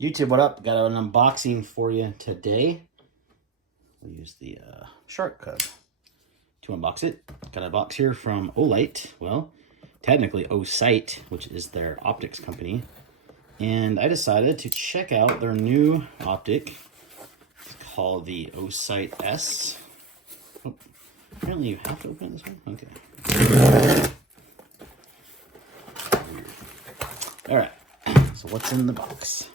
YouTube, what up? Got an unboxing for you today. We'll use the shark cub to unbox it. Got a box here from Olight. Well, technically Osight, which is their optics company. And I decided to check out their new optic. It's called the Osight S. Oh, apparently you have to open this one? Okay. All right, so what's in the box?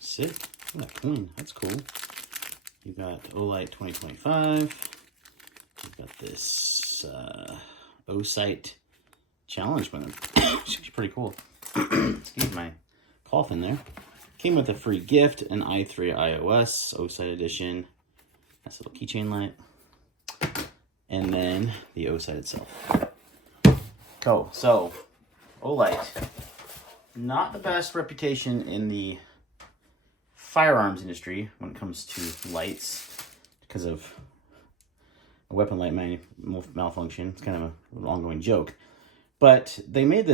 Sick. Look at that coin. That's cool. You got Olight 2025. You've got this Osight challenge button. Should be pretty cool. Excuse my cough in there. Came with a free gift, an i3 iOS Osight edition. Nice little keychain light. And then the Osight itself. Cool. So, Olight. Not the best reputation in the firearms industry when it comes to lights because of a weapon light malfunction. It's kind of an ongoing joke. But they made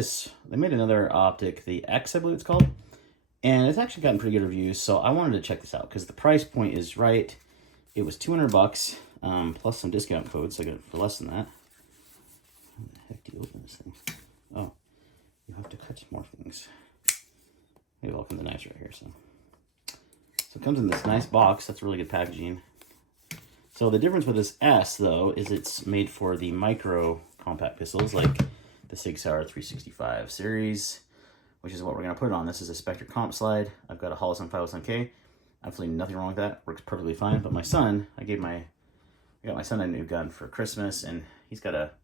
another optic, the X, I believe it's called. And it's actually gotten pretty good reviews, so I wanted to check this out because the price point is right. It was $200 plus some discount codes, so I got it for less than that. How the heck do you open this thing? Oh, you have to cut more things. Maybe I'll open the knives right here. So it comes in this nice box. That's really good packaging. So the difference with this S, though, is it's made for the micro compact pistols, like the Sig Sauer 365 series, which is what we're going to put it on. This is a Spectre comp slide. I've got a Holosun 507K. Absolutely nothing wrong with that. Works perfectly fine. But my son, I got my son a new gun for Christmas, and he's got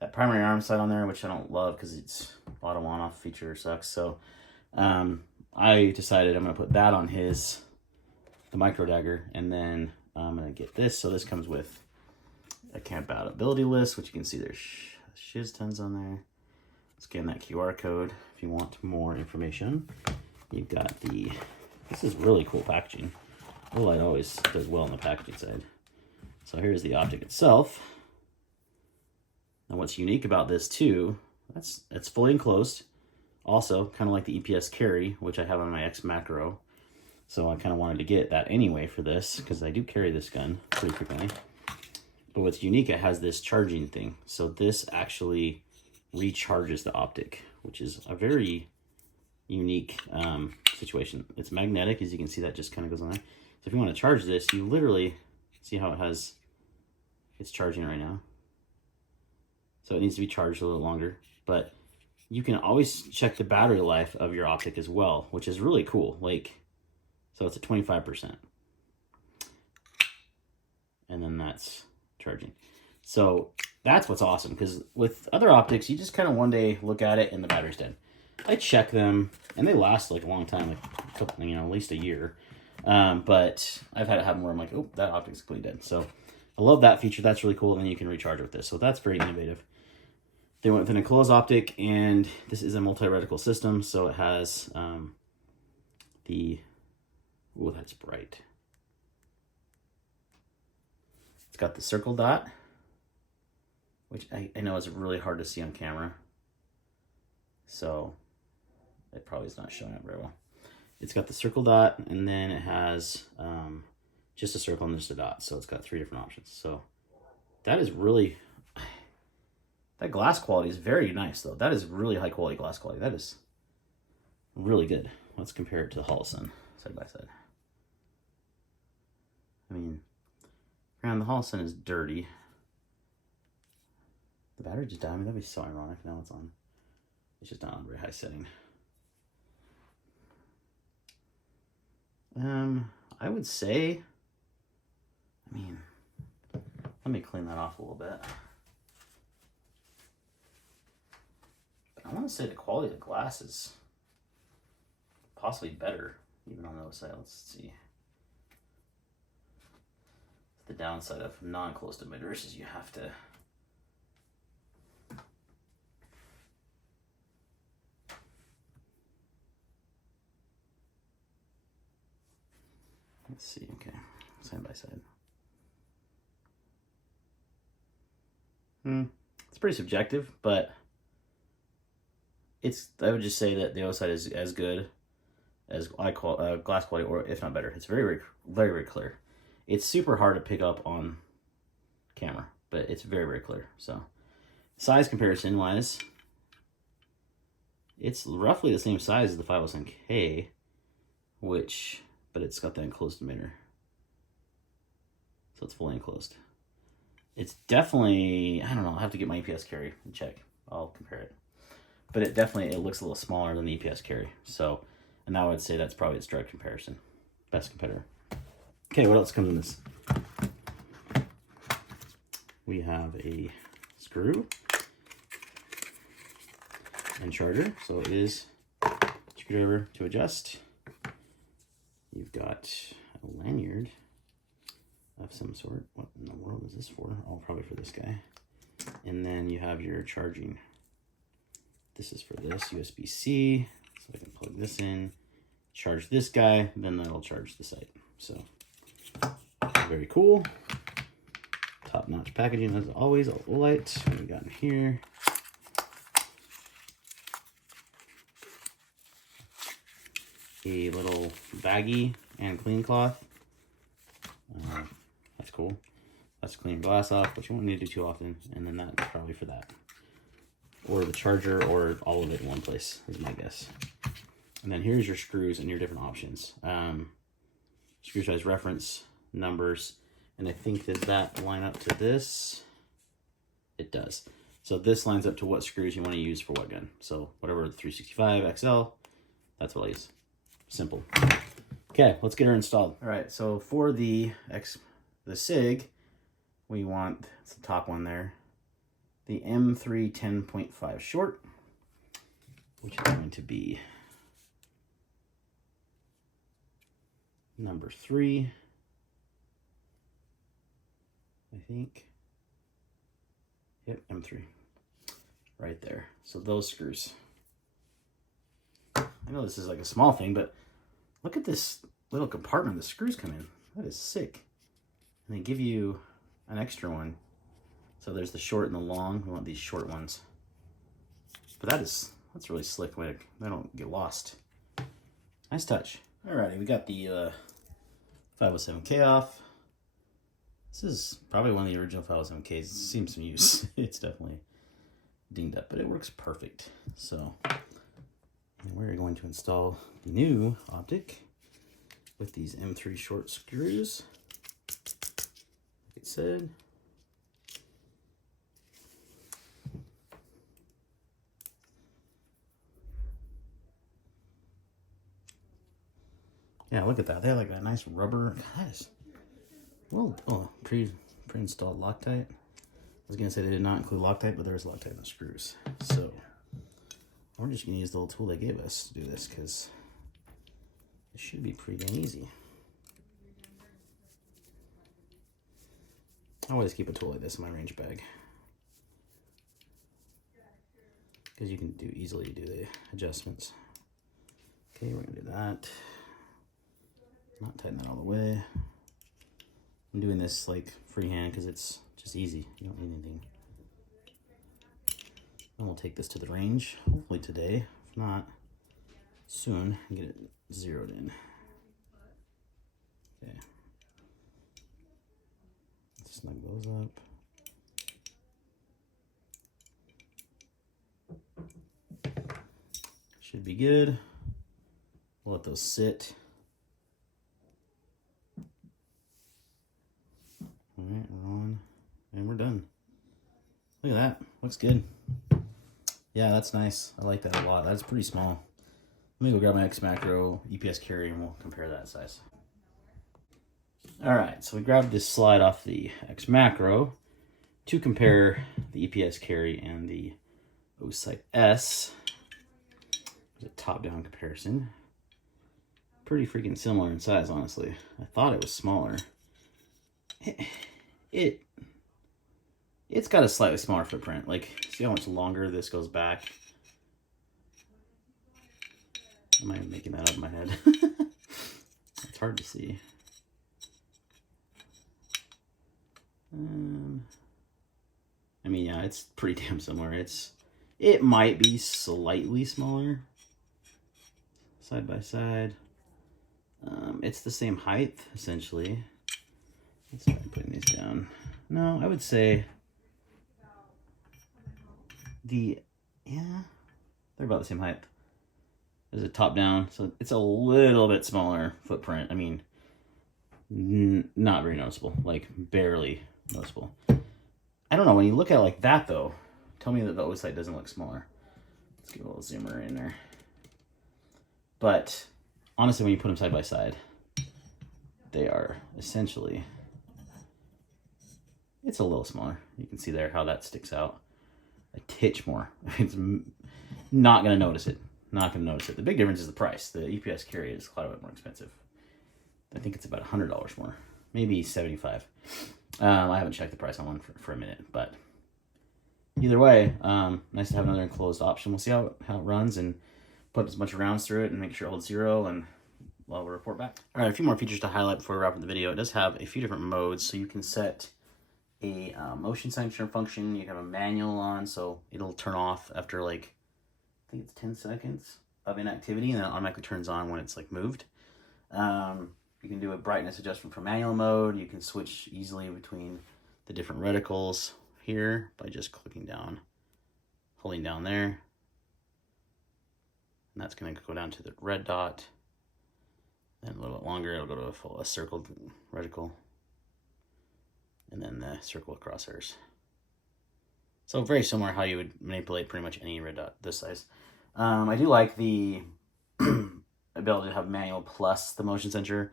that primary arm sight on there, which I don't love because it's a lot of on-off feature sucks. So I decided I'm going to put that on the micro dagger, and then I'm going to get this. So this comes with a compatibility list, which you can see there's shiz tons on there. Scan that QR code if you want more information. You've got this is really cool packaging. Olight always does well on the packaging side. So here's the optic itself. Now what's unique about this too, it's fully enclosed. Also, kind of like the EPS carry, which I have on my X Macro. So I kind of wanted to get that anyway for this, because I do carry this gun pretty frequently. But what's unique, it has this charging thing. So this actually recharges the optic, which is a very unique situation. It's magnetic, as you can see, that just kind of goes on there. So if you want to charge this, you literally see how it's charging right now. So it needs to be charged a little longer, but you can always check the battery life of your optic as well, which is really cool. So it's at 25%. And then that's charging. So that's what's awesome, because with other optics, you just kind of one day look at it and the battery's dead. I check them and they last like a long time, like a couple, at least a year. But I've had it happen where I'm like, oh, that optic's completely dead. So I love that feature. That's really cool. And then you can recharge with this. So that's very innovative. They went with an enclosed optic, and this is a multi-reticle system. So it has oh, that's bright. It's got the circle dot, which I know is really hard to see on camera. So it probably is not showing up very well. It's got the circle dot, and then it has just a circle and just a dot. So it's got 3 different options. So that is really, that glass quality is very nice, though. That is really high quality glass quality. That is really good. Let's compare it to the Holosun side by side. I mean, the Holosun is dirty. The battery just died. I mean, that'd be so ironic. Now it's on. It's just not on a very high setting. I would say, let me clean that off a little bit. But I want to say the quality of the glass is possibly better, even on the other side. Let's see. The downside of non-closed emitters is you have to let's see, okay, side by side. It's pretty subjective, but I would just say that the Osight is as good as glass quality, or if not better. It's very, very clear. It's super hard to pick up on camera, but it's very, very clear. So size comparison wise, it's roughly the same size as the 507K, but it's got the enclosed emitter. So it's fully enclosed. It's definitely, I don't know, I'll have to get my EPS carry and check. I'll compare it. But it looks a little smaller than the EPS carry. So, and I would say that's probably its direct comparison. Best competitor. Okay, what else comes in this? We have a screw and charger. So it is screwdriver to adjust. You've got a lanyard of some sort. What in the world is this for? Oh, probably for this guy. And then you have your charging. This is for this USB-C. So I can plug this in, charge this guy, then that'll charge the site. So very cool. Top-notch packaging as always. Olight. What we got in here? A little baggie and clean cloth. That's cool. That's clean glass off, but you won't need to do too often. And then that's probably for that. Or the charger, or all of it in one place, is my guess. And then here's your screws and your different options. Screw size reference, numbers, and I think, does that line up to this? It does. So this lines up to what screws you want to use for what gun. So whatever, 365 XL, that's what I use. Simple. Okay, let's get her installed. All right, so for the Sig, we want, it's the top one there, the M3 10.5 short, which is going to be number 3, I think. Yep, M3, right there. So those screws. I know this is like a small thing, but look at this little compartment the screws come in. That is sick. And they give you an extra one. So there's the short and the long. We want these short ones. But that's really slick way they don't get lost. Nice touch. Alrighty, we got the 507K off. This is probably one of the original 507Ks. It's seen some use. It's definitely dinged up, but it works perfect. So we're going to install the new optic with these M3 short screws, like it said. Yeah, look at that. They have like that nice rubber. Guys, well, pre-installed Loctite. I was gonna say they did not include Loctite, but there's Loctite in the screws. So we're just gonna use the little tool they gave us to do this, because it should be pretty damn easy. I always keep a tool like this in my range bag, because you can easily do the adjustments. Okay, we're gonna do that. Not tighten that all the way. I'm doing this like freehand because it's just easy. You don't need anything. Then we'll take this to the range, hopefully today. If not, soon, and get it zeroed in. Okay. Let's snug those up. Should be good. We'll let those sit. All right, we're on, and we're done. Look at that, looks good. Yeah, that's nice. I like that a lot. That's pretty small. Let me go grab my X Macro EPS carry and we'll compare that size. All right, so we grabbed this slide off the X Macro to compare the EPS carry and the Osite S. There's a top-down comparison. Pretty freaking similar in size, honestly. I thought it was smaller. It's got a slightly smaller footprint. Like, see how much longer this goes back? Am I making that up in my head? It's hard to see. I mean, yeah, it's pretty damn similar. It's It might be slightly smaller, side by side. It's the same height, essentially. Let's try putting these down. No, I would say they're about the same height. There's a top down, so it's a little bit smaller footprint. I mean, not very noticeable, like barely noticeable. I don't know, when you look at it like that though, tell me that the Osight doesn't look smaller. Let's get a little zoomer in there. But honestly, when you put them side by side, they are essentially, it's a little smaller. You can see there how that sticks out a titch more. It's not going to notice it. Not going to notice it. The big difference is the price. The EPS carry is quite a bit more expensive. I think it's about $100 more, maybe $75. I haven't checked the price on one for a minute, but either way, nice to have another enclosed option. We'll see how it runs and put as much rounds through it and make sure it holds 0, and we'll report back. All right, a few more features to highlight before we wrap up the video. It does have a few different modes, so you can set a motion sensor function. You have a manual on, so it'll turn off after like, I think it's 10 seconds of inactivity, and then it automatically turns on when it's like moved. You can do a brightness adjustment for manual mode. You can switch easily between the different reticles here by just clicking down, holding down there. And that's going to go down to the red dot. Then a little bit longer, it'll go to a circled reticle. And then the circle crosshairs. So very similar how you would manipulate pretty much any red dot this size. I do like the ability to have manual plus the motion sensor.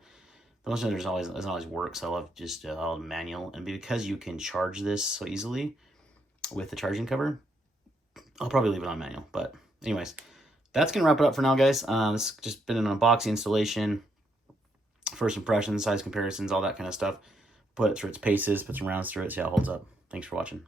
The motion sensor doesn't always work, so I love just manual. And because you can charge this so easily with the charging cover, I'll probably leave it on manual. But anyways, that's going to wrap it up for now, guys. This has just been an unboxing installation, first impressions, size comparisons, all that kind of stuff. Put it through its paces, put some rounds through it, see how it holds up. Thanks for watching.